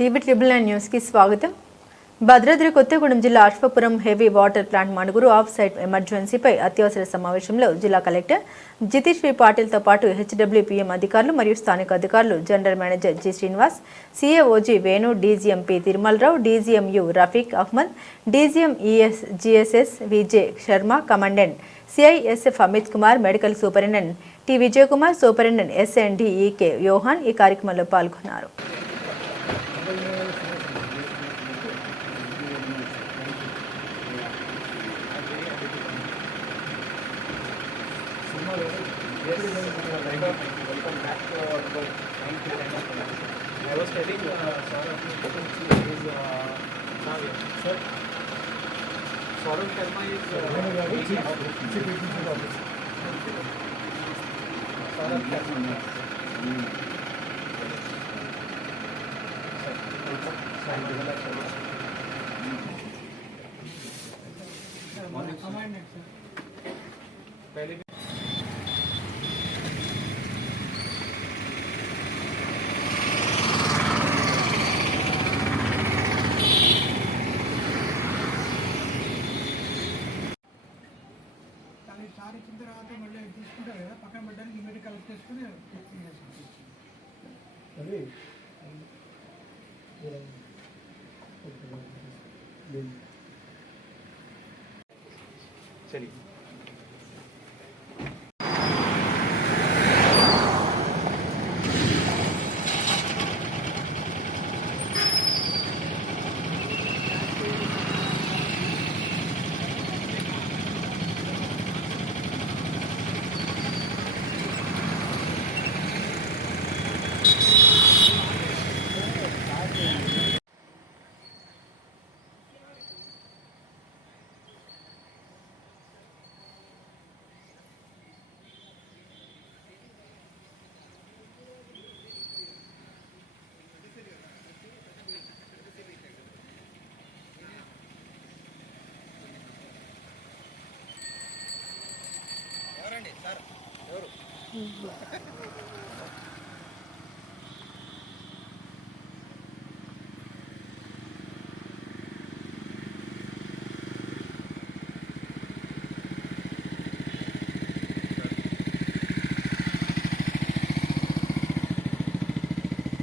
TV triple nine న్యూస్కి స్వాగతం. భద్రాద్రి కొత్తగూడెం జిల్లా Ashwapuram heavy water plant Manuguru off site ఎమర్జెన్సీపై అత్యవసర సమావేశంలో జిల్లా కలెక్టర్ జితేష్ వి పాటిల్తో పాటు హెచ్డబ్ల్యూపీఎం అధికారులు మరియు స్థానిక అధికారులు general manager G Srinivas C A O G Venu D G M P Tirumalarao D G M U Rafiq Ahmed D G M E S G S S V J Sharma commandant C I S F Amit Kumar medical superintendent T Vijay Kumar superintendent S N D E K Yohan ఈ కార్యక్రమంలో పాల్గొన్నారు. I was telling uh, Saurabh Mukerjee is uh, Navya. Sir, Saurabh Sharma is uh, chief chief executive officer. Saurabh Sharma. पहले కానీ sir ఇచ్చిన తర్వాత మళ్ళీ తీసుకుంటారు కదా పక్కన పెట్టడానికి ఇమీడియట్ కలెక్ట్ చేసుకుని సరే. ఎవరు?